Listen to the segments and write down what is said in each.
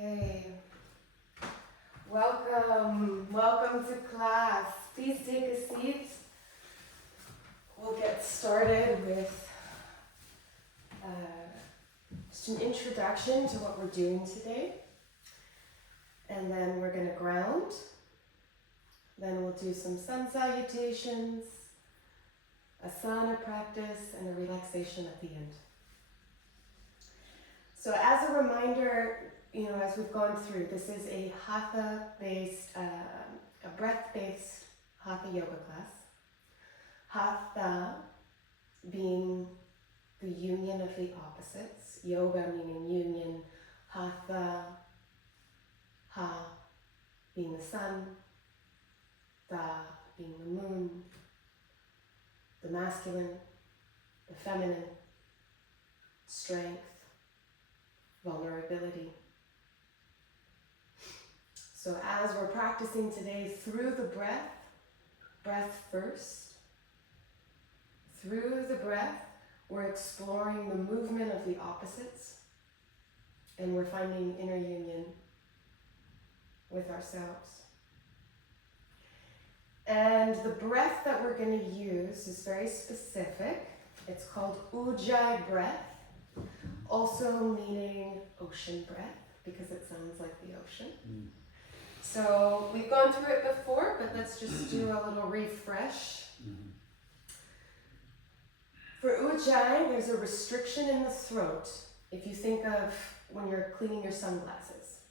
Okay, welcome to class. Please take a seat. We'll get started with just an introduction to what we're doing today. And then we're going to ground. Then we'll do some sun salutations, asana practice, and a relaxation at the end. So as a reminder, as we've gone through, this is a hatha-based, a breath-based hatha yoga class. Hatha being the union of the opposites, yoga meaning union, hatha, ha being the sun, da being the moon, the masculine, the feminine, strength, vulnerability. So as we're practicing today through the breath first, through the breath, we're exploring the movement of the opposites, and we're finding inner union with ourselves. And the breath that we're going to use is very specific. It's called Ujjayi breath, also meaning ocean breath, because it sounds like the ocean. So we've gone through it before, but let's just do a little refresh. For Ujjayi, there's a restriction in the throat. If you think of when you're cleaning your sunglasses.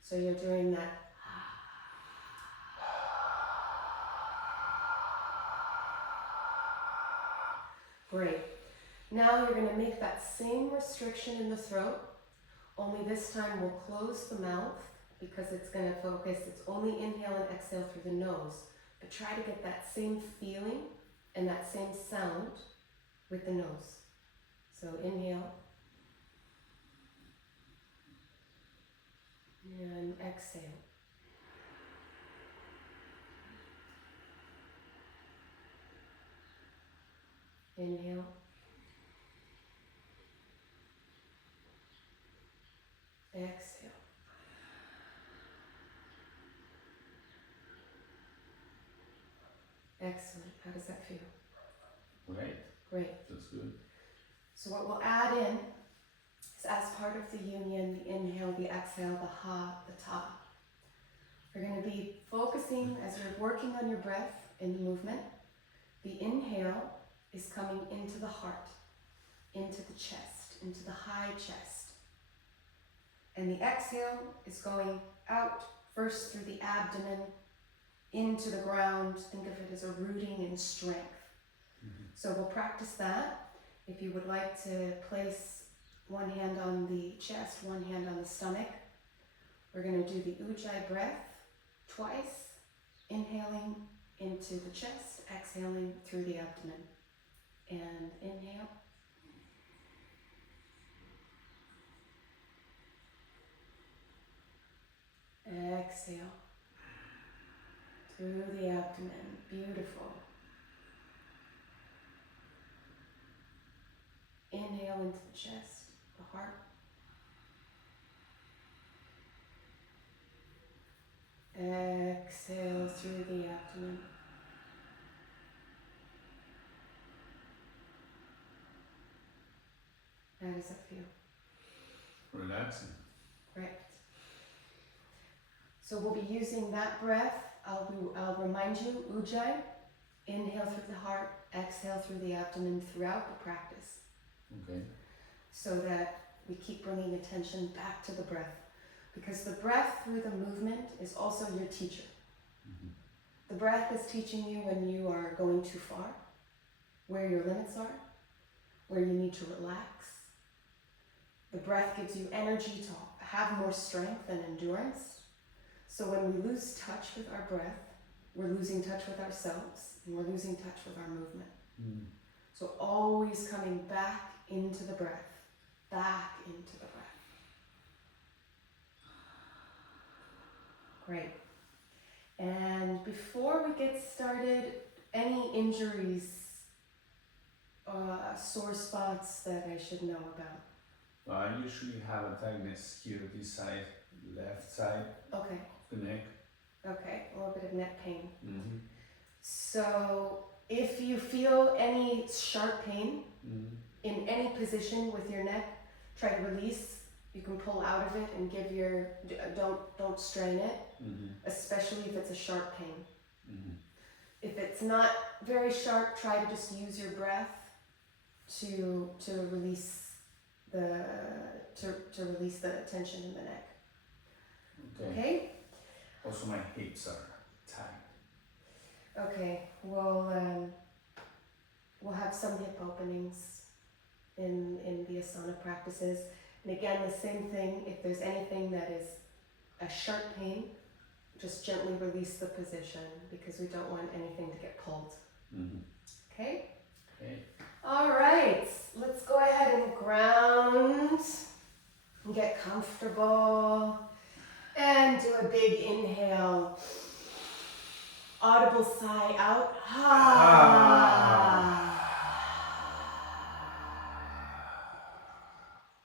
So you're doing that. Great. Now you're going to make that same restriction in the throat, only this time we'll close the mouth because it's going to focus, it's only inhale and exhale through the nose, but try to get that same feeling and that same sound with the nose. So inhale and exhale. Inhale. Exhale. Excellent. How does that feel? Great. Great. That's good. So what we'll add in is, as part of the union, the inhale, the exhale, the ha, the ta. We're going to be focusing, as you're working on your breath in the movement, the inhale is coming into the heart, into the chest, into the high chest. And the exhale is going out first through the abdomen, into the ground. Think of it as a rooting in strength. So we'll practice that. If you would like to place one hand on the chest, one hand on the stomach, we're going to do the Ujjayi breath twice, inhaling into the chest, exhaling through the abdomen. And inhale. Exhale through the abdomen. Beautiful. Inhale into the chest, the heart. Exhale through the abdomen. How does that feel? Relaxing. Great. So we'll be using that breath. I'll remind you, Ujjayi, inhale through the heart, exhale through the abdomen throughout the practice. Okay. So that we keep bringing attention back to the breath. Because the breath through the movement is also your teacher. The breath is teaching you when you are going too far, where your limits are, where you need to relax. The breath gives you energy to have more strength and endurance. So when we lose touch with our breath, we're losing touch with ourselves, and we're losing touch with our movement. So always coming back into the breath, back into the breath. Great. And before we get started, any injuries, sore spots that I should know about? I usually have a tightness here, this side, left side Okay, of the neck. okay, a little bit of neck pain. Mm-hmm. So if you feel any sharp pain Mm-hmm. in any position with your neck, try to release. You can pull out of it and give your, don't strain it, Mm-hmm. especially if it's a sharp pain. Mm-hmm. If it's not very sharp, try to just use your breath to release the to release the tension in the neck. Okay. Okay? Also, my hips are tight. Okay. We'll have some hip openings in the asana practices. And again, the same thing. If there's anything that is a sharp pain, just gently release the position because we don't want anything to get pulled. Mm-hmm. Okay? Okay. All right. Let's go ahead and ground and get comfortable and do a big inhale. Audible sigh out.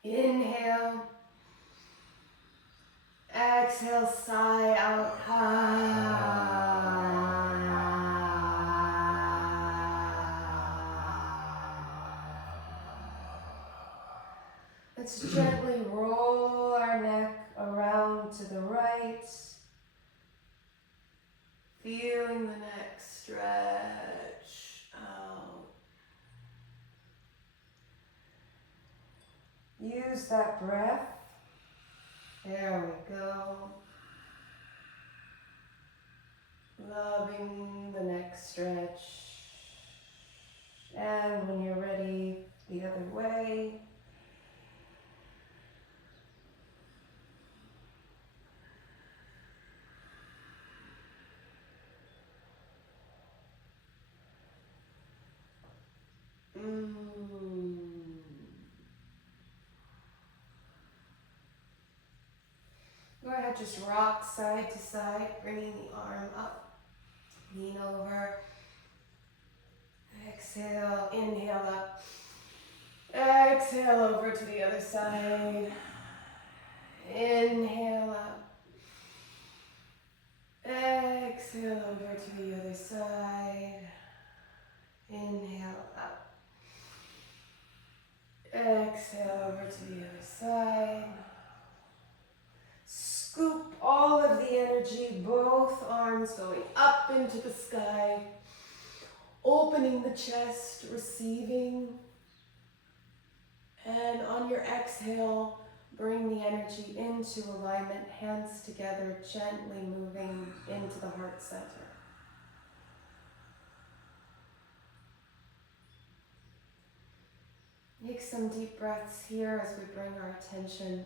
Inhale. Exhale, sigh out. Let's gently roll our neck around to the right. Feeling the neck stretch out. Use that breath. There we go. Loving the neck stretch. And when you're ready, the other way. Go ahead, just rock side to side, bringing the arm up. Lean over. Exhale, inhale up. Exhale over to the other side. Inhale up. Exhale over to the other side. Inhale up. Exhale over to the other side. Scoop all of the energy, both arms going up into the sky. Opening the chest, receiving. And on your exhale, bring the energy into alignment, hands together, gently moving into the heart center. Take some deep breaths here as we bring our attention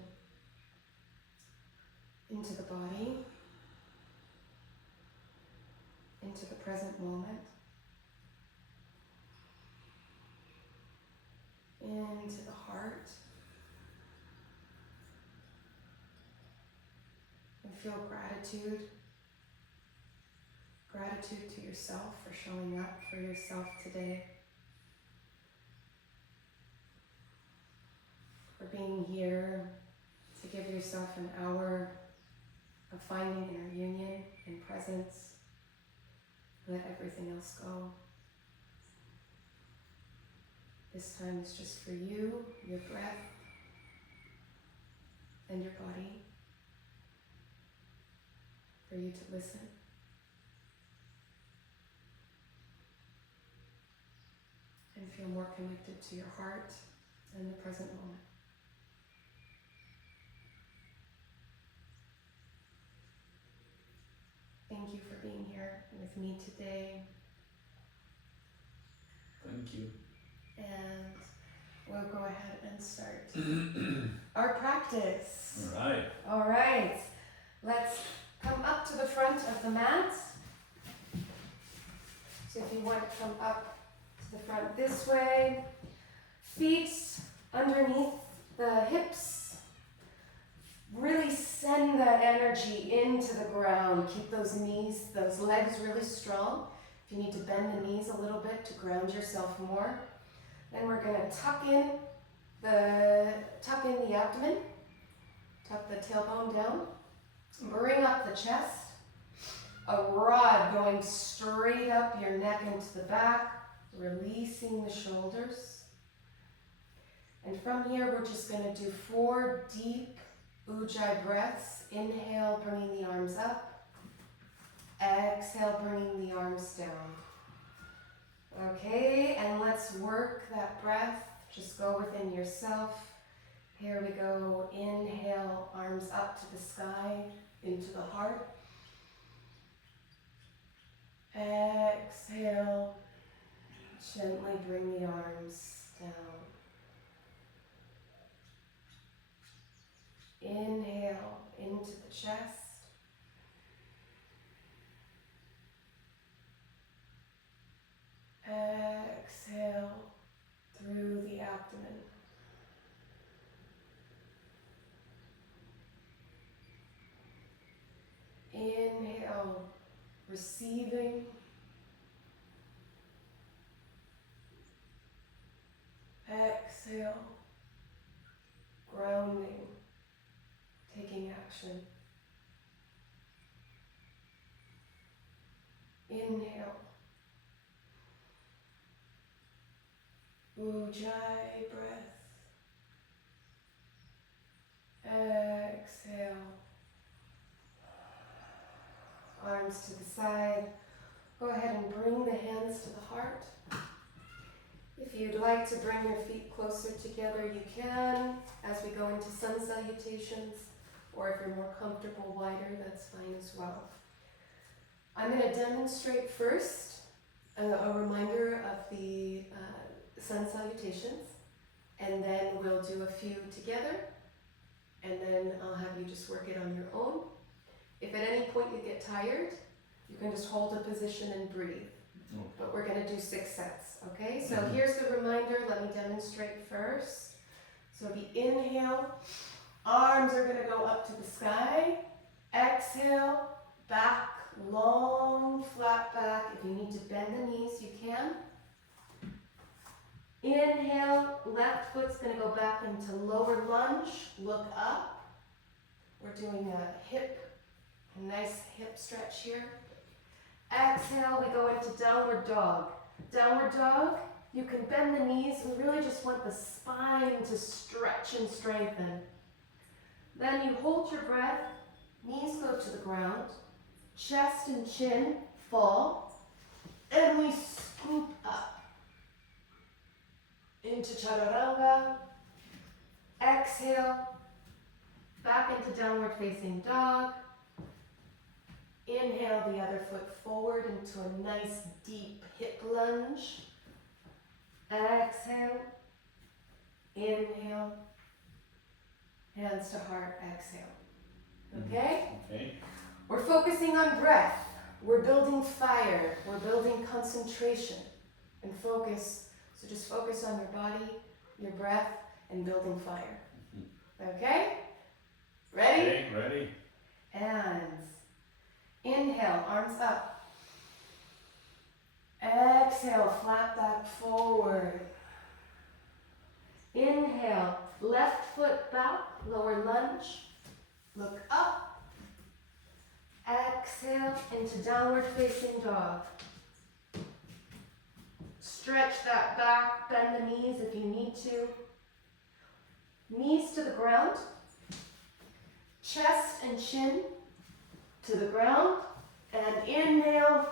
into the body, into the present moment, into the heart, and feel gratitude. Gratitude to yourself for showing up for yourself today, for being here to give yourself an hour of finding inner union and presence. Let everything else go. This time is just for you, your breath, and your body, for you to listen. And feel more connected to your heart and the present moment. Thank you for being here with me today. Thank you. And we'll go ahead and start our practice. All right. All right. Let's come up to the front of the mat. So if you want to come up to the front this way, feet underneath the hips. Really send that energy into the ground. Keep those knees, those legs really strong. If you need to bend the knees a little bit to ground yourself more. Then we're going to tuck in the abdomen. Tuck the tailbone down. Bring up the chest. A rod going straight up your neck into the back, releasing the shoulders. And from here, we're just going to do 4 deep Ujjayi breaths. Inhale, bringing the arms up. Exhale, bringing the arms down. Okay, and let's work that breath. Just go within yourself. Here we go. Inhale, arms up to the sky, into the heart. Exhale, gently bring the arms down. Inhale into the chest. Exhale through the abdomen. Inhale, receiving. Exhale, grounding, taking action. Inhale, Ujjayi breath. Exhale, arms to the side. Go ahead and bring the hands to the heart. If you'd like to bring your feet closer together, you can as we go into sun salutations, or if you're more comfortable wider, that's fine as well. I'm going to demonstrate first a reminder of the sun salutations, and then we'll do a few together, and then I'll have you just work it on your own. If at any point you get tired, you can just hold a position and breathe. Okay. But we're going to do 6 sets, okay? So here's the reminder. Let me demonstrate first. So the inhale, arms are going to go up to the sky. Exhale, back, long, flat back. If you need to bend the knees, you can. Inhale, left foot's going to go back into lower lunge. Look up. We're doing a nice hip stretch here. Exhale, we go into downward dog. Downward dog, you can bend the knees. We really just want the spine to stretch and strengthen. Then you hold your breath, knees go to the ground, chest and chin fall, and we scoop up into chaturanga. Exhale, back into downward facing dog. Inhale the other foot forward into a nice deep hip lunge. Exhale. Inhale. Hands to heart. Exhale. Okay? Okay. We're focusing on breath. We're building fire. We're building concentration and focus. So just focus on your body, your breath, and building fire. Okay? Ready? Okay, ready. And inhale, arms up. Exhale, flat back forward. Inhale, left foot back, lower lunge. Look up. Exhale into downward facing dog. Stretch that back, bend the knees if you need to. Knees to the ground. Chest and chin to the ground. And inhale,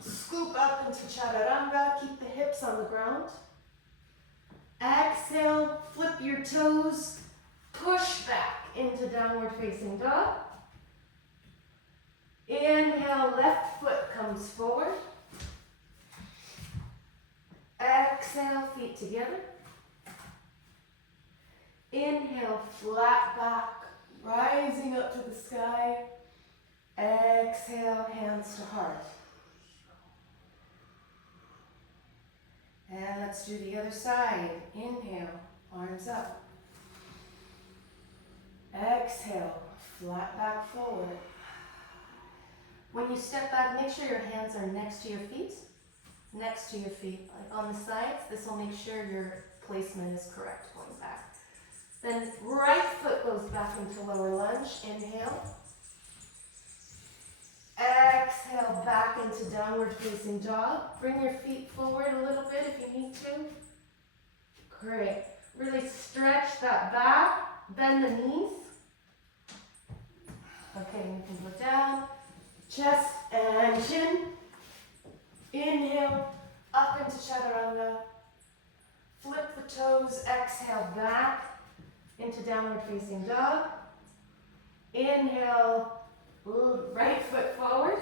scoop up into chaturanga. Keep the hips on the ground. Exhale, flip your toes. Push back into downward facing dog. Inhale, left foot comes forward. Exhale, feet together. Inhale, flat back, rising up to the sky. Exhale, hands to heart. And let's do the other side. Inhale, arms up. Exhale, flat back forward. When you step back, make sure your hands are next to your feet. Next to your feet, like on the sides. This will make sure your placement is correct going back. Then right foot goes back into lower lunge. Inhale. Exhale, back into downward facing dog. Bring your feet forward a little bit if you need to. Great. Really stretch that back. Bend the knees. Okay, you can go down. Chest and chin. Inhale, up into chaturanga. Flip the toes, exhale back into downward facing dog. Inhale, right foot forward.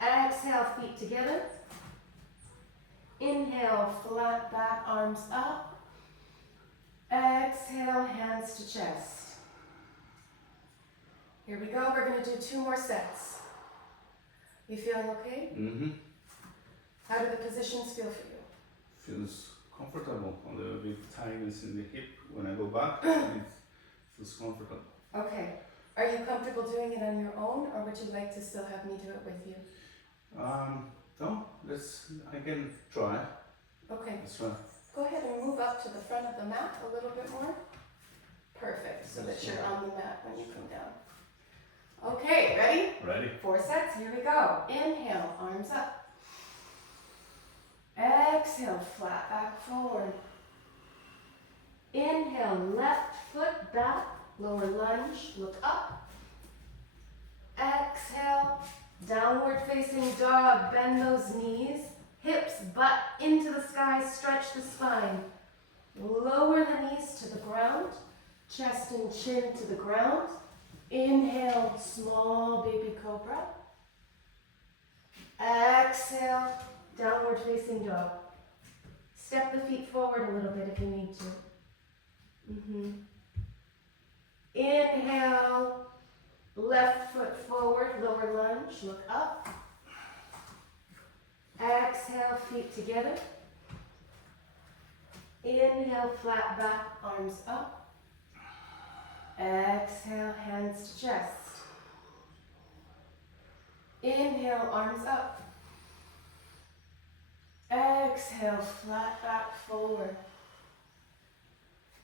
Exhale, feet together. Inhale, flat back, arms up. Exhale, hands to chest. Here we go, we're going to do 2 more sets. You feeling okay? Mm-hmm. How do the positions feel for you? Feels comfortable. A little bit tightness in the hip when I go back. It feels comfortable. Okay. Are you comfortable doing it on your own, or would you like to still have me do it with you? No, I can try. Okay. Let's try. Go ahead and move up to the front of the mat a little bit more. Perfect, so that you're on the mat when you come down. Okay, ready? Ready? 4 sets, here we go. Inhale, arms up. Exhale, flat back forward. Inhale, left foot back, lower lunge, look up. Exhale, downward facing dog, bend those knees. Hips, butt into the sky, stretch the spine. Lower the knees to the ground, chest and chin to the ground. Inhale, small baby cobra. Exhale, downward facing dog. Step the feet forward a little bit if you need to. Inhale, left foot forward, lower lunge, look up. Exhale, feet together. Inhale, flat back, arms up. Exhale, hands to chest. Inhale, arms up. Exhale, flat back forward.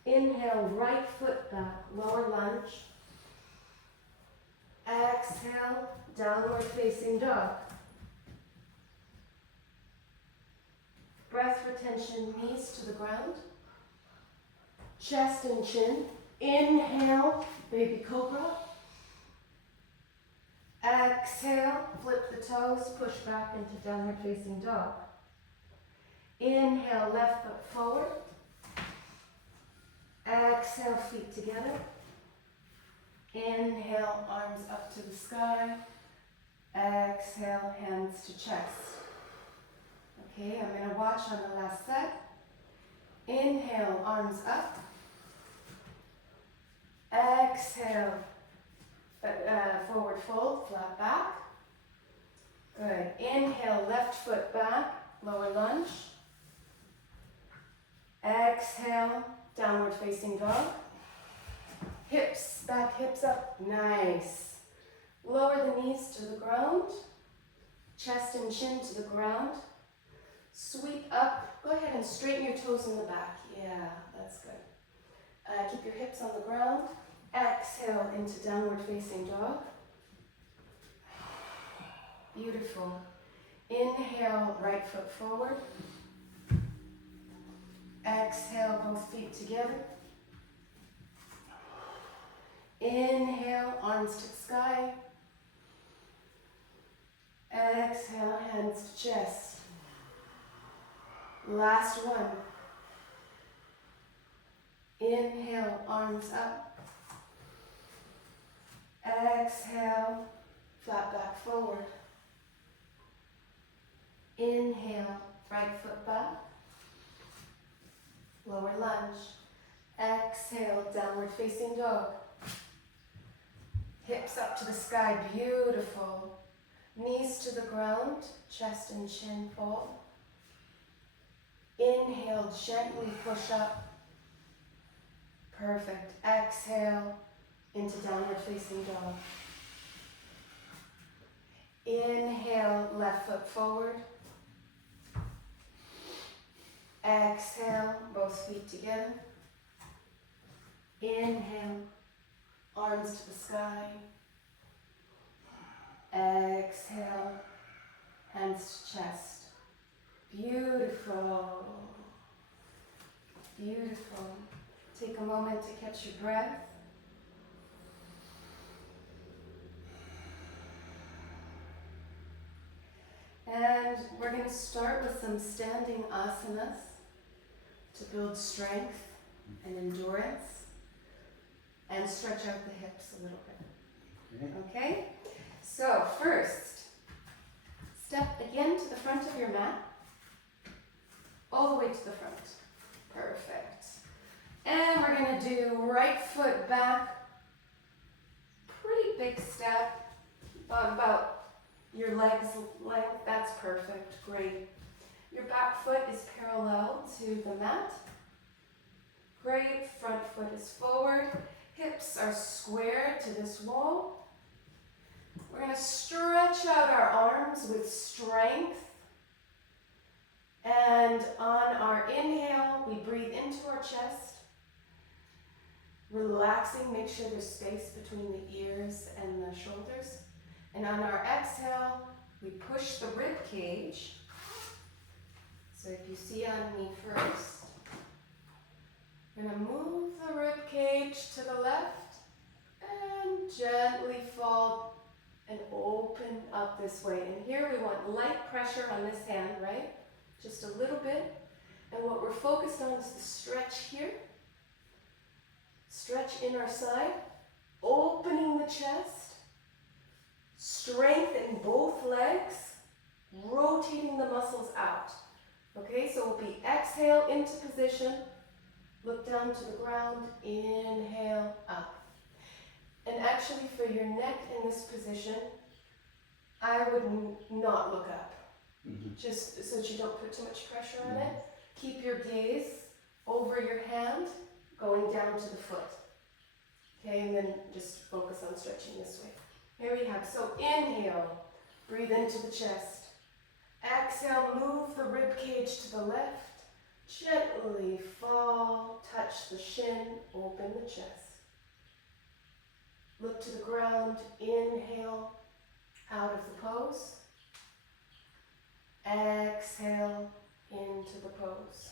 Inhale, right foot back, lower lunge. Exhale, downward facing dog. Breath retention, knees to the ground. Chest and chin. Inhale, baby cobra. Exhale, flip the toes, push back into downward facing dog. Inhale, left foot forward. Exhale, feet together. Inhale, arms up to the sky. Exhale, hands to chest. Okay, I'm going to watch on the last set. Inhale, arms up. Exhale, forward fold, flat back. Good. Inhale, left foot back, lower lunge. Exhale, downward facing dog. Hips, back hips up, nice. Lower the knees to the ground. Chest and chin to the ground. Sweep up, go ahead and straighten your toes in the back. Yeah, that's good. Keep your hips on the ground. Exhale into downward facing dog. Beautiful. Inhale, right foot forward. Exhale, both feet together. Inhale, arms to the sky. Exhale, hands to chest. Last one. Inhale, arms up. Exhale, flat back forward. Inhale, right foot back. Lower lunge. Exhale, downward facing dog. Hips up to the sky, beautiful. Knees to the ground, chest and chin fall. Inhale, gently push up. Perfect. Exhale into downward facing dog. Inhale, left foot forward. Exhale, both feet together. Inhale, arms to the sky. Exhale, hands to chest. Beautiful. Beautiful. Take a moment to catch your breath. And we're going to start with some standing asanas to build strength and endurance and stretch out the hips a little bit. Okay? So first, step again to the front of your mat, all the way to the front. Perfect. And we're going to do right foot back, pretty big step, about your legs length. That's perfect, great. Your back foot is parallel to the mat. Great, front foot is forward. Hips are squared to this wall. We're going to stretch out our arms with strength. And on our inhale, we breathe into our chest. Relaxing, make sure there's space between the ears and the shoulders. And on our exhale, we push the rib cage. So if you see on me first, I'm going to move the rib cage to the left and gently fall and open up this way. And here we want light pressure on this hand, right? Just a little bit. And what we're focused on is the stretch here. Stretch in our side, opening the chest, strengthen both legs, rotating the muscles out. Okay, so we'll be exhale into position, look down to the ground, inhale up. And actually for your neck in this position, I would not look up. Just so that you don't put too much pressure on it. Keep your gaze over your hand, going down to the foot. Okay, and then just focus on stretching this way. Here we have, so inhale, breathe into the chest. Exhale, move the rib cage to the left. Gently fall, touch the shin, open the chest. Look to the ground, inhale, out of the pose. Exhale, into the pose.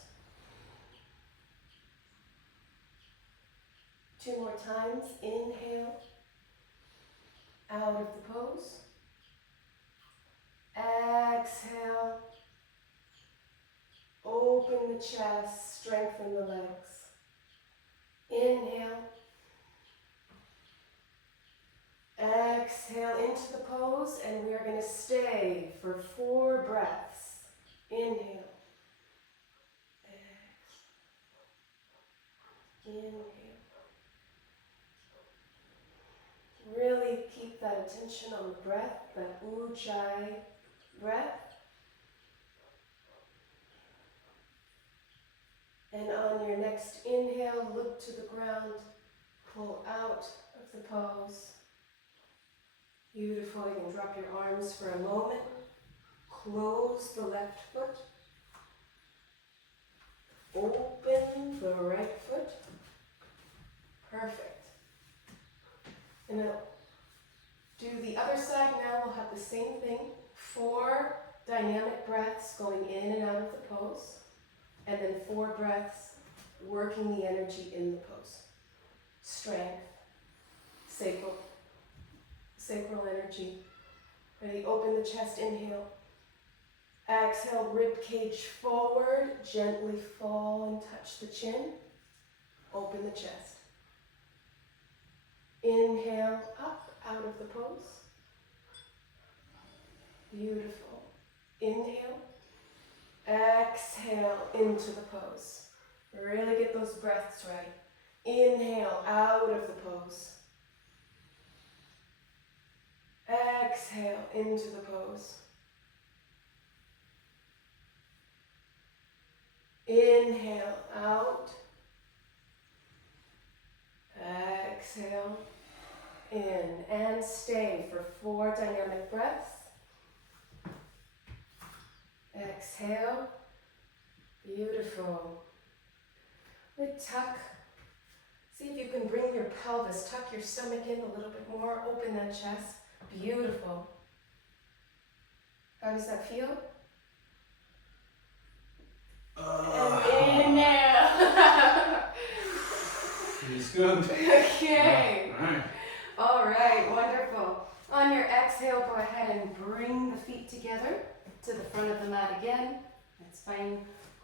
2 more times, inhale, out of the pose. Exhale, open the chest, strengthen the legs. Inhale. Exhale into the pose, and we are going to stay for 4 breaths. Inhale. Inhale. Really keep that attention on the breath, that ujjayi breath. And on your next inhale, look to the ground, pull out of the pose. Beautiful. You can drop your arms for a moment. Close the left foot. Open the right foot. Perfect. And now do the other side. Now we'll have the same thing. 4 dynamic breaths going in and out of the pose. And then 4 breaths working the energy in the pose. Strength. Sacral energy. Ready? Open the chest, inhale. Exhale, rib cage forward. Gently fall and touch the chin. Open the chest. Inhale, up, out of the pose. Beautiful. Inhale. Exhale, into the pose. Really get those breaths right. Inhale, out of the pose. Exhale, into the pose. Inhale, out. Exhale, in. And stay for 4 dynamic breaths. Exhale. Beautiful. Good tuck. See if you can bring your pelvis, tuck your stomach in a little bit more, open that chest. Beautiful. How does that feel? Uh, And inhale. Feels good. Okay. Alright. All right, wonderful. On your exhale, go ahead and bring the feet together to the front of the mat again. That's fine.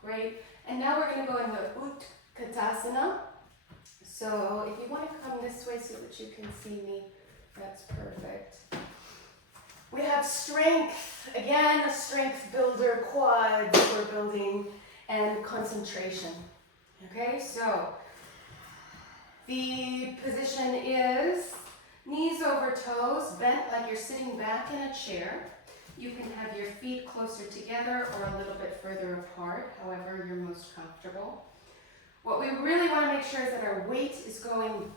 Great. And now we're going to go into Utkatasana. So if you want to come this way so that you can see me, that's perfect. We have strength. Again, a strength builder, quads we're building, and concentration. Okay, so the position is knees over toes, bent like you're sitting back in a chair. You can have your feet closer together or a little bit further apart, however you're most comfortable. What we really want to make sure is that our weight is going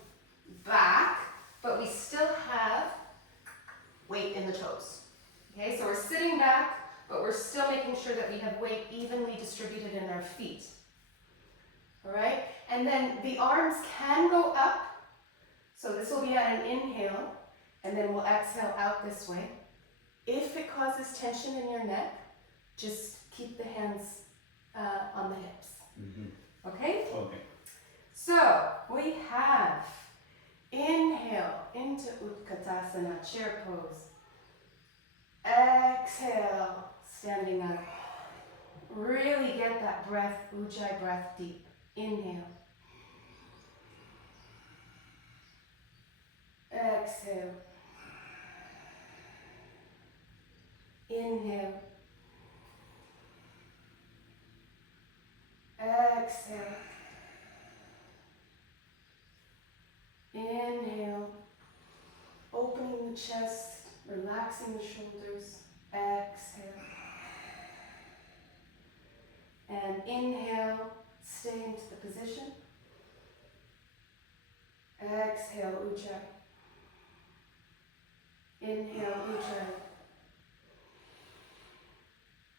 back, but we still have weight in the toes. Okay, so we're sitting back, but we're still making sure that we have weight evenly distributed in our feet. All right, and then the arms can go up. So this will be at an inhale, and then we'll exhale out this way. If it causes tension in your neck, just keep the hands on the hips. Mm-hmm. Okay? Okay. So we have inhale into Utkatasana, chair pose. Exhale, standing up. Really get that breath, Ujjayi breath deep. Inhale. Exhale. Inhale. Exhale. Inhale. Opening the chest, relaxing the shoulders. Exhale. And inhale, stay into the position. Exhale, Ujjayi. Inhale, Ujjayi.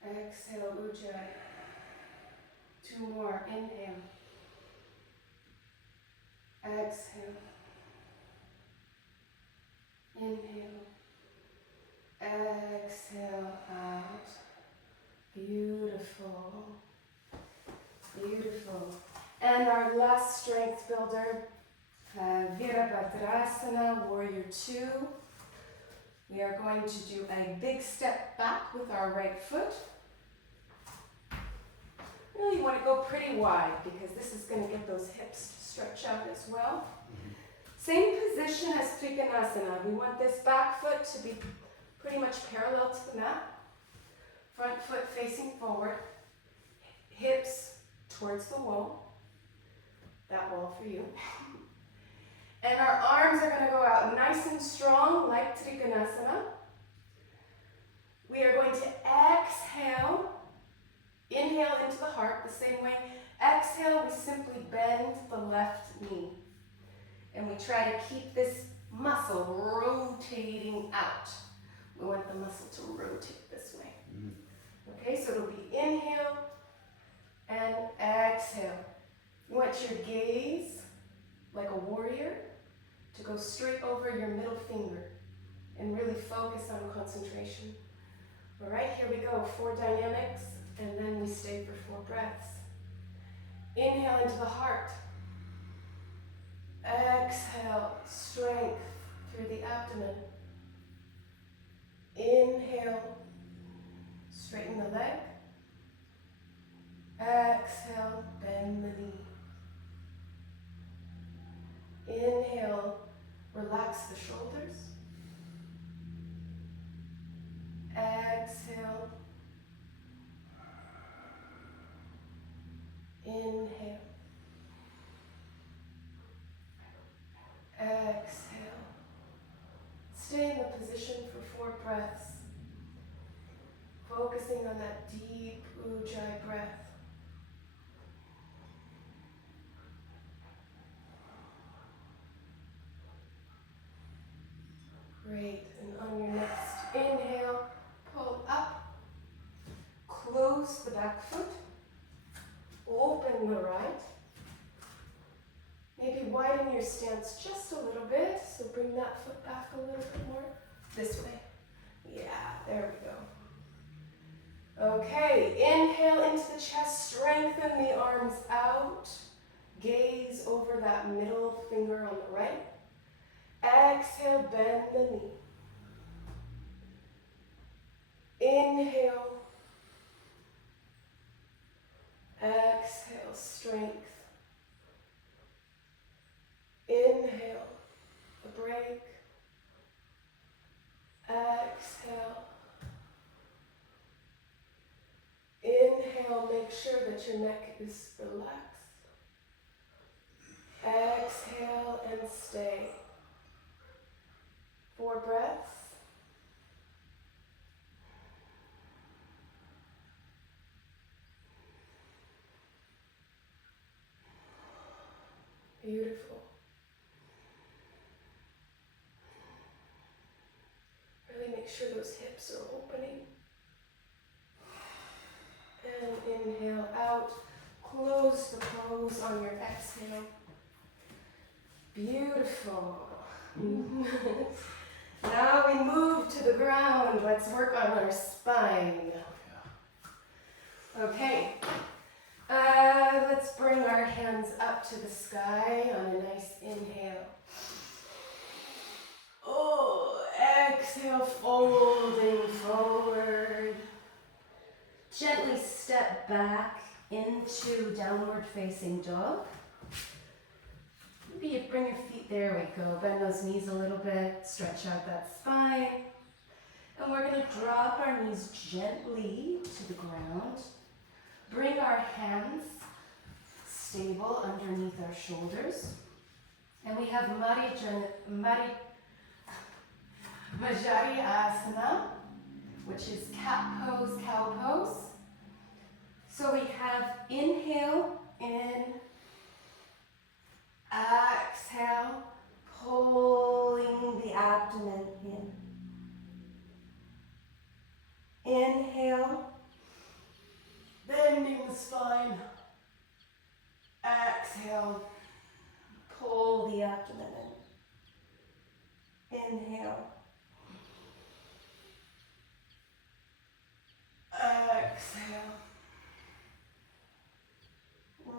Exhale, Ujjayi. Two more. Inhale. Exhale. Inhale. Exhale out. Beautiful. Beautiful. And our last strength builder, Virabhadrasana, Warrior 2. We are going to do a big step back with our right foot. Really you want to go pretty wide because this is going to get those hips to stretch out as well. Mm-hmm. Same position as Trikonasana. We want this back foot to be pretty much parallel to the mat. Front foot facing forward. Hips towards the wall. That wall for you. And our arms are going to go out nice and strong like Trikonasana. We are going to exhale. Inhale into the heart the same way. Exhale, we simply bend the left knee. And we try to keep this muscle rotating out. We want the muscle to rotate this way. Mm-hmm. Okay, so it'll be inhale and exhale. You want your gaze, like a warrior, to go straight over your middle finger and really focus on concentration. All right, here we go. 4 dynamics, and then we stay for 4 breaths. Inhale into the heart. Exhale, strength through the abdomen. Inhale, straighten the leg. Exhale, bend the knee. Inhale, relax the shoulders. Exhale. Inhale. Exhale. Stay in the position for 4 breaths. Focusing on that deep Ujjayi breath. Great. And on your next inhale, pull up. Close the back foot. Open the right. Maybe widen your stance just a little bit. So bring that foot back a little bit more. This way. Yeah, there we go. Okay, inhale into the chest, strengthen the arms out. Gaze over that middle finger on the right. Exhale, bend the knee. Inhale. Exhale, strength. Inhale, a break. Exhale. Inhale, make sure that your neck is relaxed. Exhale and stay. 4 breaths. Beautiful. Really make sure those hips are opening. And inhale out. Close the pose on your exhale. Beautiful. Now we move to the ground. Let's work on our spine. Okay. Let's bring our hands up to the sky on a nice inhale. Oh, exhale, folding forward. Gently step back into downward facing dog. Maybe you bring your feet, there we go. Bend those knees a little bit, stretch out that spine. And we're gonna drop our knees gently to the ground. Bring our hands stable underneath our shoulders. And we have Majari Asana, which is cat pose, cow pose. So we have inhale in, exhale, pulling the abdomen in. Inhale, bending the spine. Exhale, pull the abdomen in. Inhale. Exhale.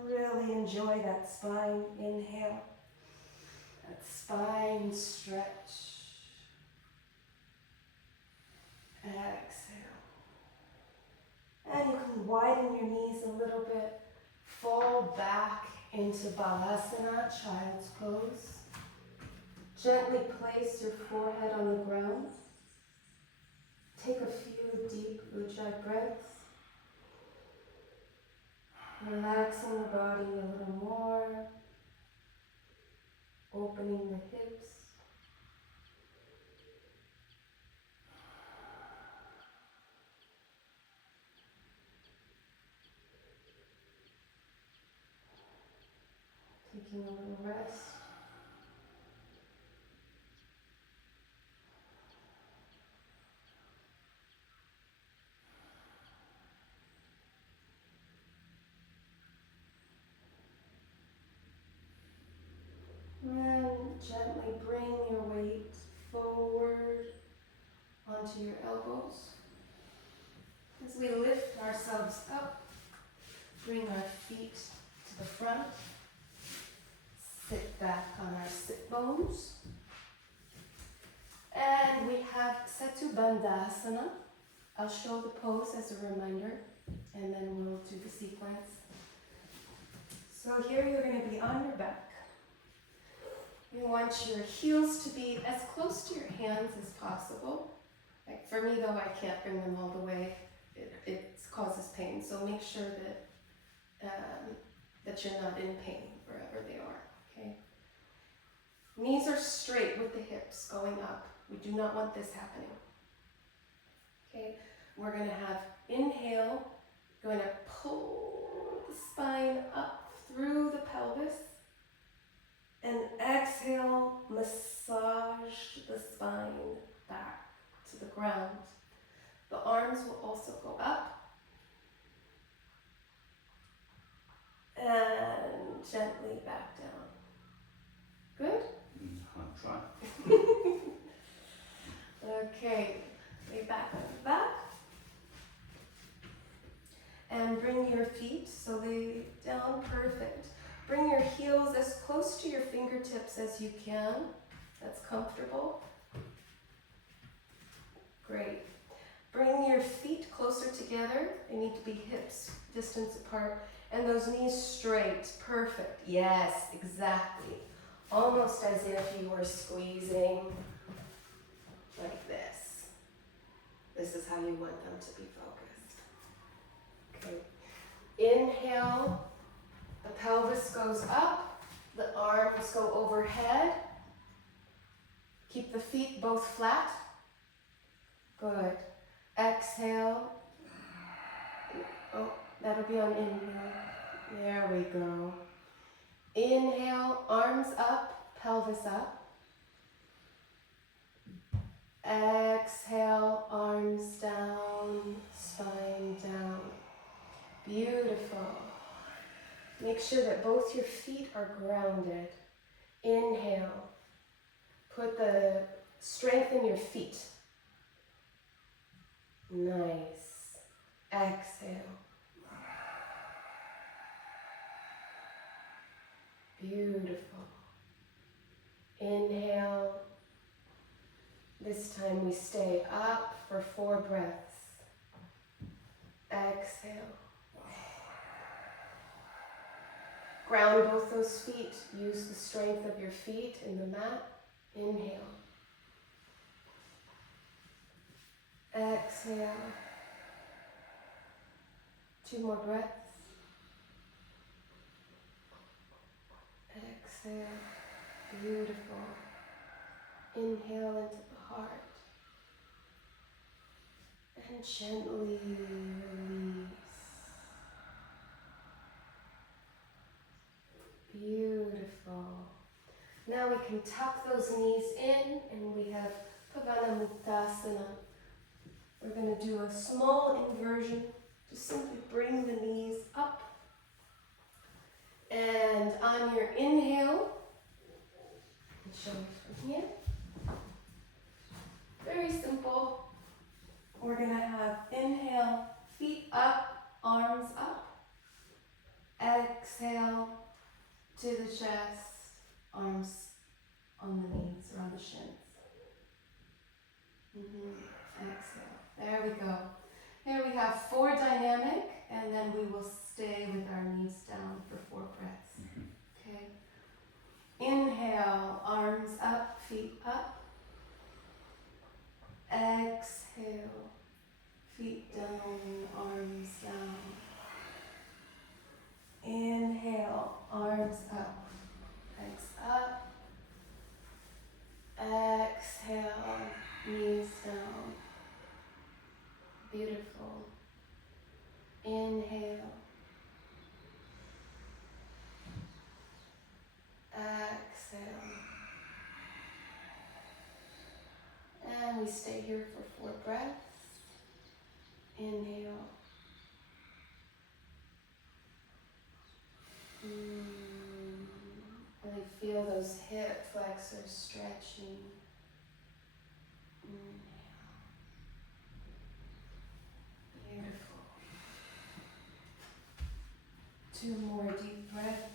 Really enjoy that spine inhale. That spine stretch. Exhale. And you can widen your knees a little bit. Fall back into Balasana, child's pose. Gently place your forehead on the ground. Take a few deep Ujjayi breaths. Relaxing the body a little more. Opening the hips. Taking a little rest. And gently bring your weight forward onto your elbows. As we lift ourselves up, bring our feet to the front. Sit back on our sit bones. And we have Setu Bandhasana. I'll show the pose as a reminder, and then we'll do the sequence. So here you're going to be on your back. You want your heels to be as close to your hands as possible. Like for me though, I can't bring them all the way. It causes pain, so make sure that that you're not in pain wherever they are, okay? Knees are straight with the hips going up. We do not want this happening. Okay, we're gonna have inhale, going to pull the spine up through the pelvis, and exhale, massage the spine back to the ground. The arms will also go up. And gently back down. Good? I'll try. Okay, lay back on the back. down, perfect. Bring your heels as close to your fingertips as you can. That's comfortable. Great. Bring your feet closer together. They need to be hips distance apart. And those knees straight. Perfect. Yes, exactly. Almost as if you were squeezing like this. This is how you want them to be focused. Okay. Inhale, the pelvis goes up, the arms go overhead. Keep the feet both flat. Good. Exhale. Oh, that'll be on inhale. There we go. Inhale, arms up, pelvis up. Exhale, arms down, spine down. Beautiful. Make sure that both your feet are grounded. Inhale. Put the strength in your feet. Nice. Exhale. Beautiful. Inhale. This time we stay up for 4 breaths. Exhale. Ground both those feet. Use the strength of your feet in the mat. Inhale. Exhale. 2 more breaths. Exhale. Beautiful. Inhale into the heart. And gently release. Beautiful. Now we can tuck those knees in and we have Pavana Muktasana. We're going to do a small inversion. Just simply bring the knees up. And on your inhale, and show me from here. Very simple. We're going to have inhale, feet up, arms up. Exhale to the chest, arms on the knees or on the shins. Exhale. There we go. Here we have 4 dynamic, and then we will stay with our knees down for 4 breaths. Okay. Inhale, arms up, feet up. Exhale, feet down, arms down. Inhale, arms up, legs up. Exhale, knees down. Beautiful. Inhale. Exhale. And we stay here for 4 breaths. Inhale. Really feel those hip flexors stretching. Beautiful. 2 more deep breaths.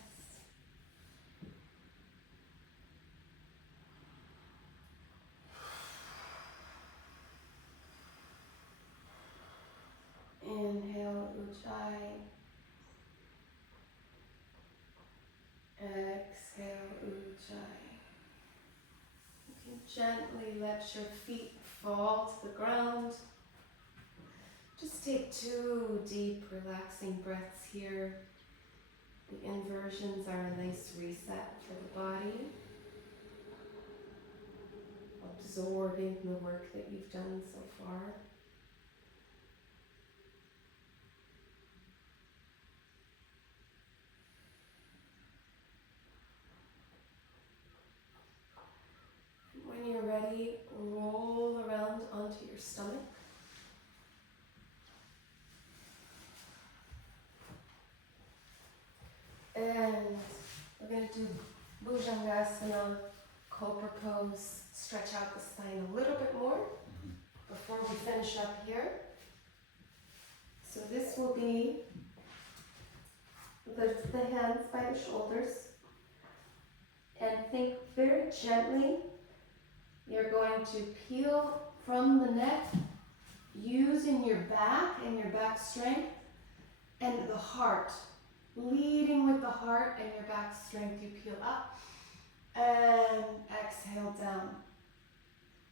Inhale, Ujjayi. Exhale, Ujjayi. You can gently let your feet fall to the ground. Just take 2 deep, relaxing breaths here. The inversions are a nice reset for the body. Absorbing the work that you've done so far. When you're ready, roll around onto your stomach. And we're going to do Bhujangasana, Cobra pose, stretch out the spine a little bit more before we finish up here. So this will be Lift the hands by the shoulders and think very gently. You're going to peel from the neck using your back and your back strength and the heart. Leading with the heart and your back strength, you peel up and exhale down.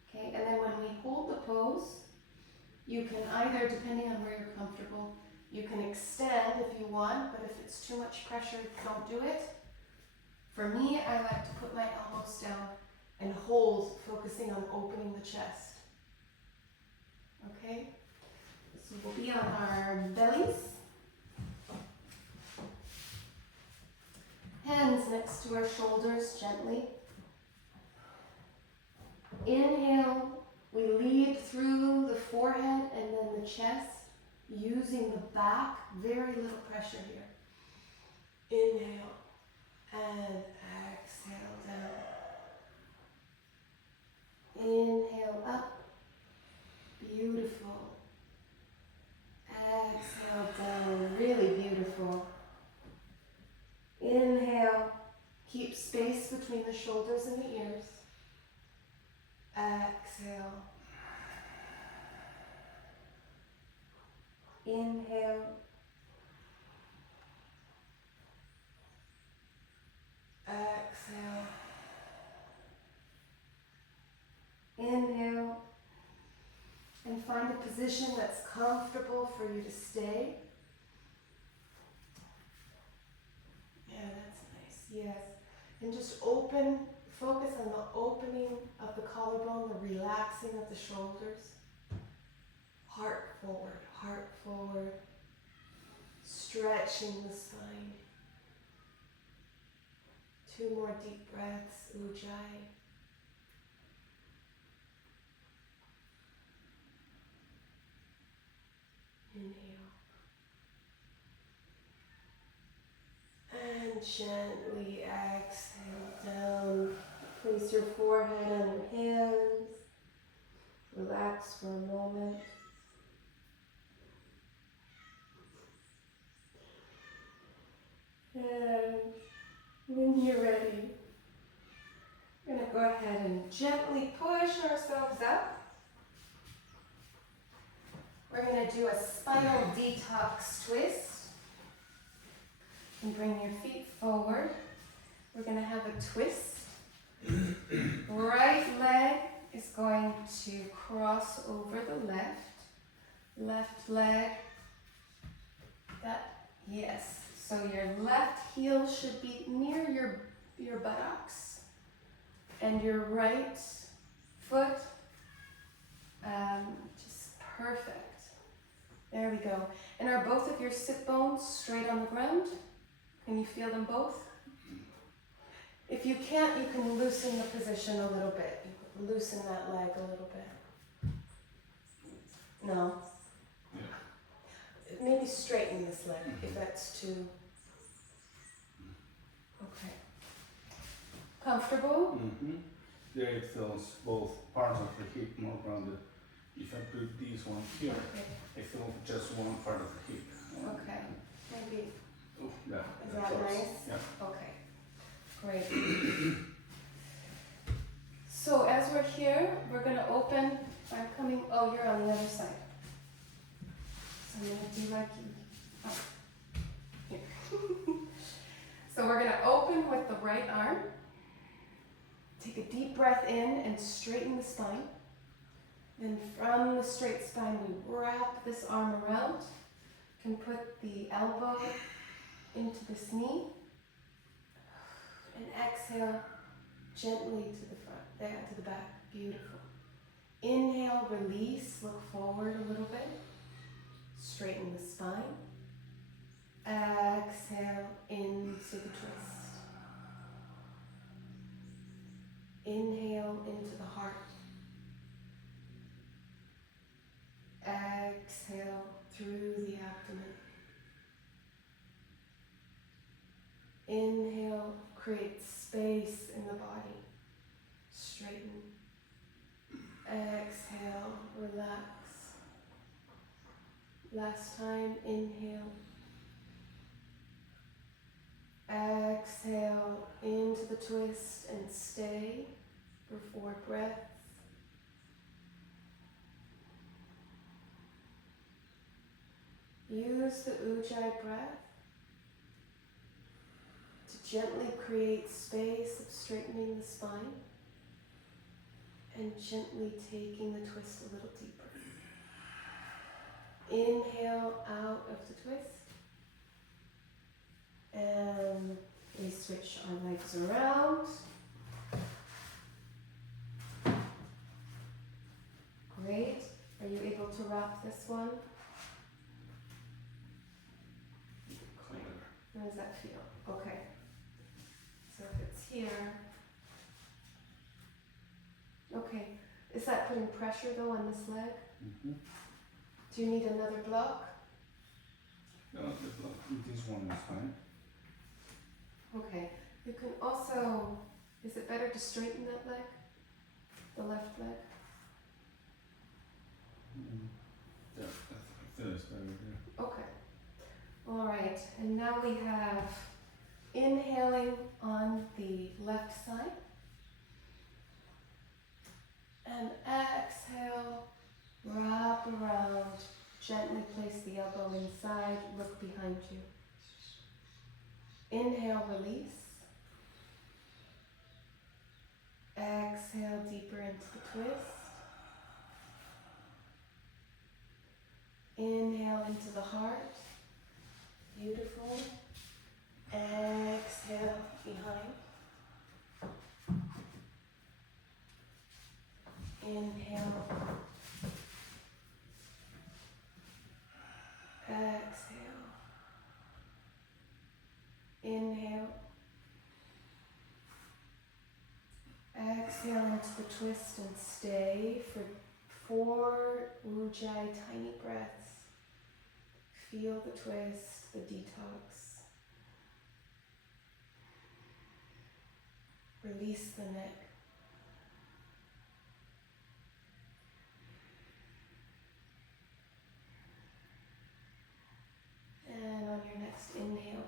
Okay, and then when we hold the pose, you can either, depending on where you're comfortable, you can extend if you want, but if it's too much pressure, don't do it. For me, I like to put my elbows down and hold, focusing on opening the chest. Okay? So we'll be on our bellies. Hands next to our shoulders, gently. Inhale, we lead through the forehead and then the chest, using the back, very little pressure here. Inhale and exhale down. Inhale up, beautiful. Exhale down, really beautiful. Inhale, keep space between the shoulders and the ears. Exhale. Inhale. Exhale. Inhale. And find a position that's comfortable for you to stay. Yeah, that's nice. Yes. And just open, focus on the opening of the collarbone, the relaxing of the shoulders. Heart forward. Stretching the spine. 2 more deep breaths, Ujjayi. Inhale. And gently exhale down. Place your forehead on your hands. Relax for a moment. And when you're ready, we're going to go ahead and gently push ourselves up. We're going to do a spinal detox twist. And bring your feet forward. We're going to have a twist. Right leg is going to cross over the left. Left leg. Yes. So your left heel should be near your buttocks. And your right foot, just perfect. There we go. And are both of your sit bones straight on the ground? Can you feel them both? If you can't, you can loosen the position a little bit. You can loosen that leg a little bit. No? Yeah. Maybe straighten this leg if that's too... Okay. Comfortable? Mm-hmm. There it feels both parts of the hip more grounded. If I put this one here, okay. I feel just one part of the hip. Okay. Maybe. Oh, yeah. Is that nice? Yeah. Okay. Great. So as we're here, we're going to open. I'm coming. Oh, you're on the other side. So I'm going to do like you. Oh. Here. So we're going to open with the right arm. Take a deep breath in and straighten the spine. Then from the straight spine, we wrap this arm around. You can put the elbow into this knee. And exhale gently to the front, there to the back. Beautiful. Inhale, release, look forward a little bit. Straighten the spine. Exhale into the twist. Inhale into the heart. Exhale through the abdomen. Inhale, create space in the body. Straighten. Exhale, relax. Last time, inhale. Exhale into the twist and stay for 4 breaths. Use the Ujjayi breath to gently create space of straightening the spine and gently taking the twist a little deeper. Inhale out of the twist. And we switch our legs around. Great. Are you able to wrap this one? How does that feel? Okay. So if it's here. Okay. Is that putting pressure though on this leg? Mm-hmm. Do you need another block? No, this one is fine. Okay. You can also, is it better to straighten that leg? The left leg? Yeah, I feel it's better here. Okay. All right. And now we have inhaling on the left side. And exhale, wrap around, gently place the elbow inside, look behind you. Inhale, release. Exhale, deeper into the twist. Inhale into the heart. Beautiful. Exhale, behind. Inhale. Exhale. Inhale. Exhale into the twist and stay for 4 Ujjayi tiny breaths. Feel the twist, the detox. Release the neck. And on your next inhale,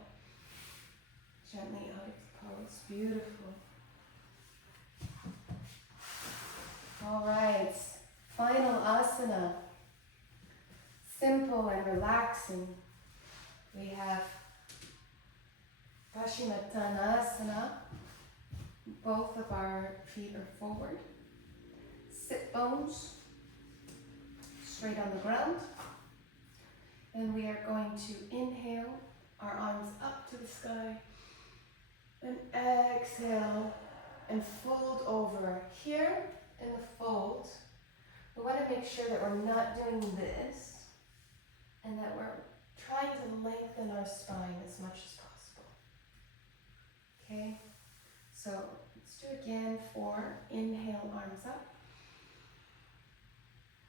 gently out of the pose. Beautiful. All right, final asana. Simple and relaxing. We have Paschimottanasana. Both of our feet are forward. Sit bones straight on the ground. And we are going to inhale, our arms up to the sky. And exhale and fold over. Here in the fold, we want to make sure that we're not doing this and that we're trying to lengthen our spine as much as possible. Okay? So let's do again 4. Inhale, arms up.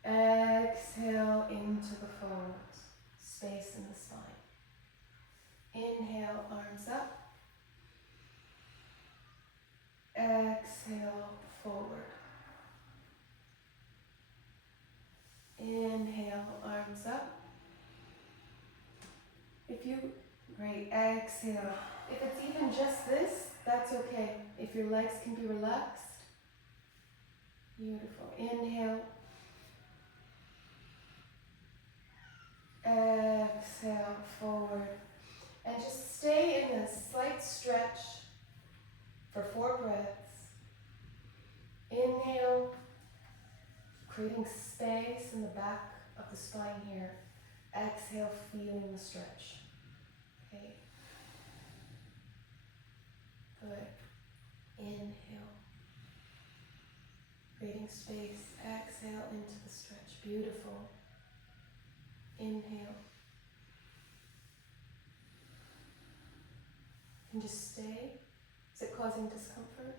Exhale into the fold. Space in the spine. Inhale, arms up. Exhale, forward. Inhale, arms up. Great, exhale. If it's even just this, that's okay. If your legs can be relaxed. Beautiful. Inhale. Exhale, forward. And just stay in this slight stretch for 4 breaths. Inhale, creating space in the back of the spine here. Exhale, feeling the stretch. Okay. Good. Inhale. Creating space. Exhale into the stretch. Beautiful. Inhale. And just stay. Is it causing discomfort?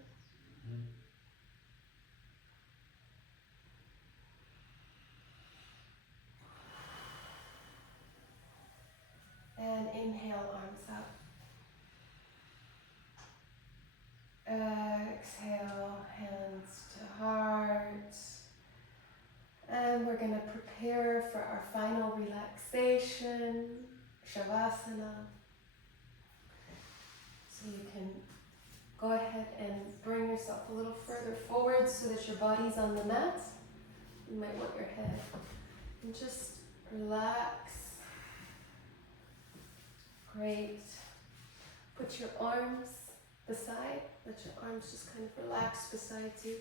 And inhale, arms up. Exhale, hands to heart. And we're going to prepare for our final relaxation, Shavasana. So you can go ahead and bring yourself a little further forward so that your body's on the mat. You might want your head. And just relax. Great. Put your arms beside. Let your arms just kind of relax beside you.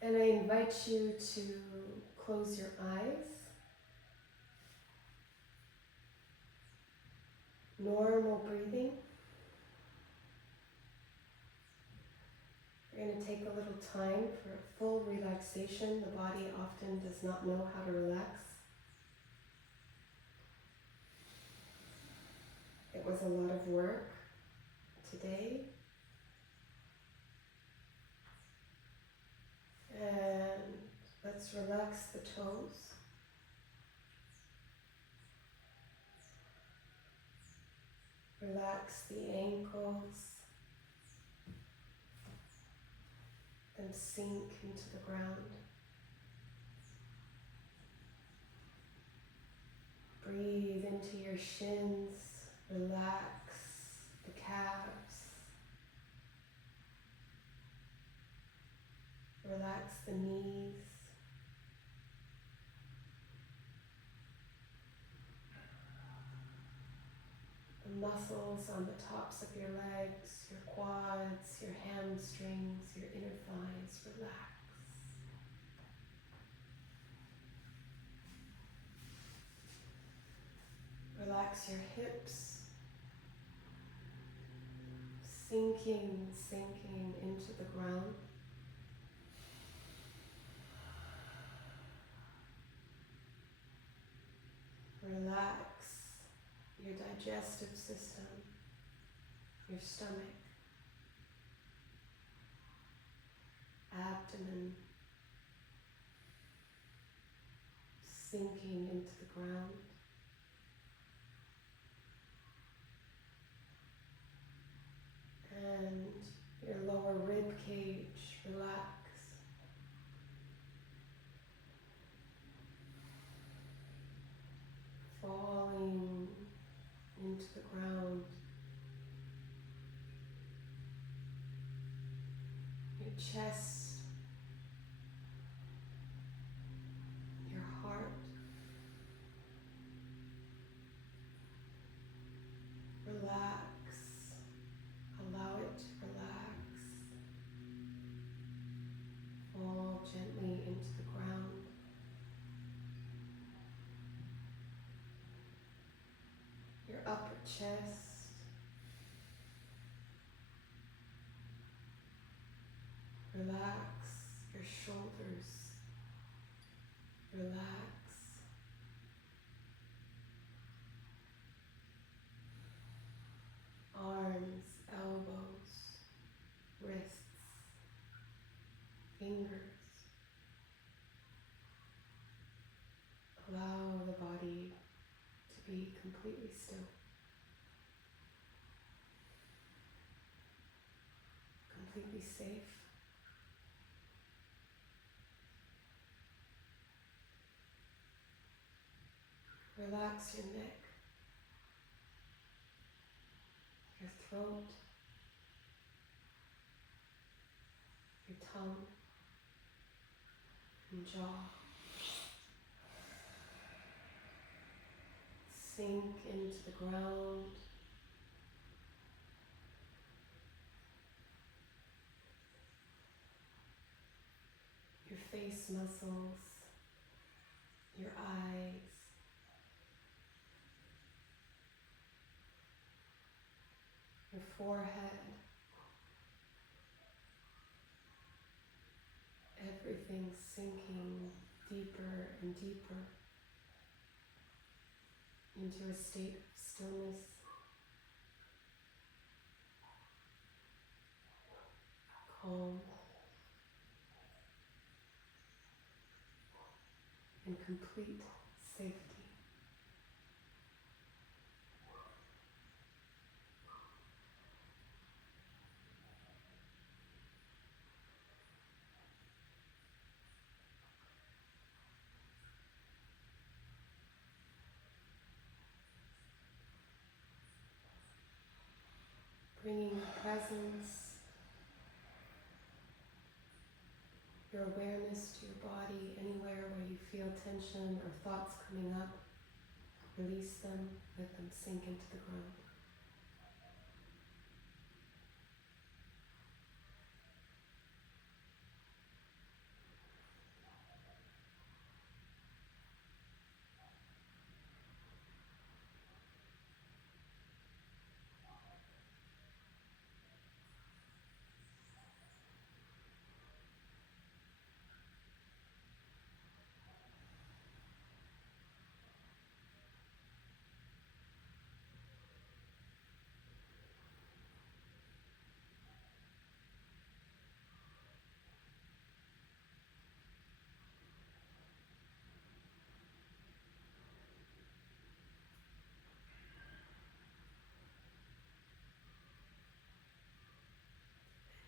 And I invite you to close your eyes. Normal breathing. We're going to take a little time for full relaxation. The body often does not know how to relax. It was a lot of work today. And let's relax the toes. Relax the ankles. Then sink into the ground. Breathe into your shins. Relax the calves. Relax the knees. The muscles on the tops of your legs, your quads, your hamstrings, your inner thighs, relax. Relax your hips, sinking into the ground. Relax your digestive system, your stomach, abdomen, sinking into the ground. And your lower rib cage, relax. Falling into the ground. Your chest, your heart. Relax. Allow it to relax. Fall gently into the ground. Your upper chest. Relax your shoulders. Relax. Arms, elbows, wrists, fingers. Allow the body to be completely still. Completely safe. Relax your neck, your throat, your tongue, and jaw. Sink into the ground. Your face muscles, your eyes, your forehead, everything sinking deeper and deeper into a state of stillness, calm, and complete safety. Bringing your presence, your awareness to your body, anywhere where you feel tension or thoughts coming up. Release them, let them sink into the ground.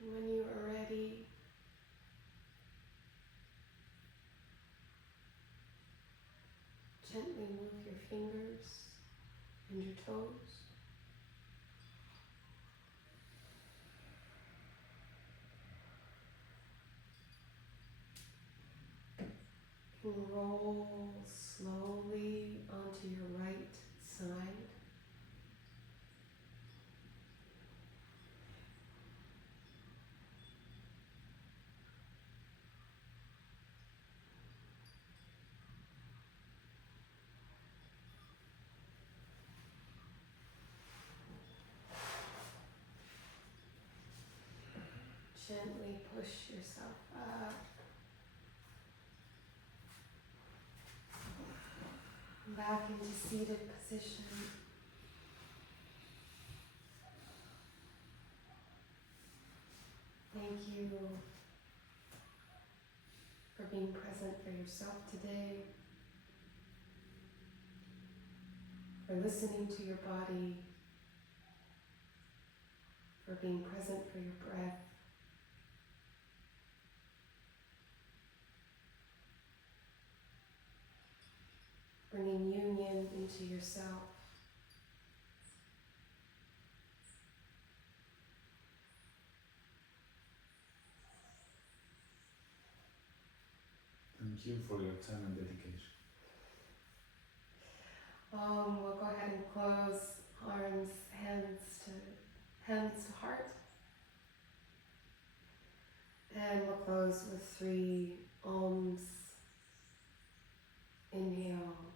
And when you are ready, gently move your fingers and your toes. And roll slowly onto your right side. Gently push yourself up. Back into seated position. Thank you for being present for yourself today, for listening to your body, for being present for your breath. Bringing union into yourself. Thank you for your time and dedication. We'll go ahead and close arms, hands to heart. And we'll close with 3 Oms. Inhale.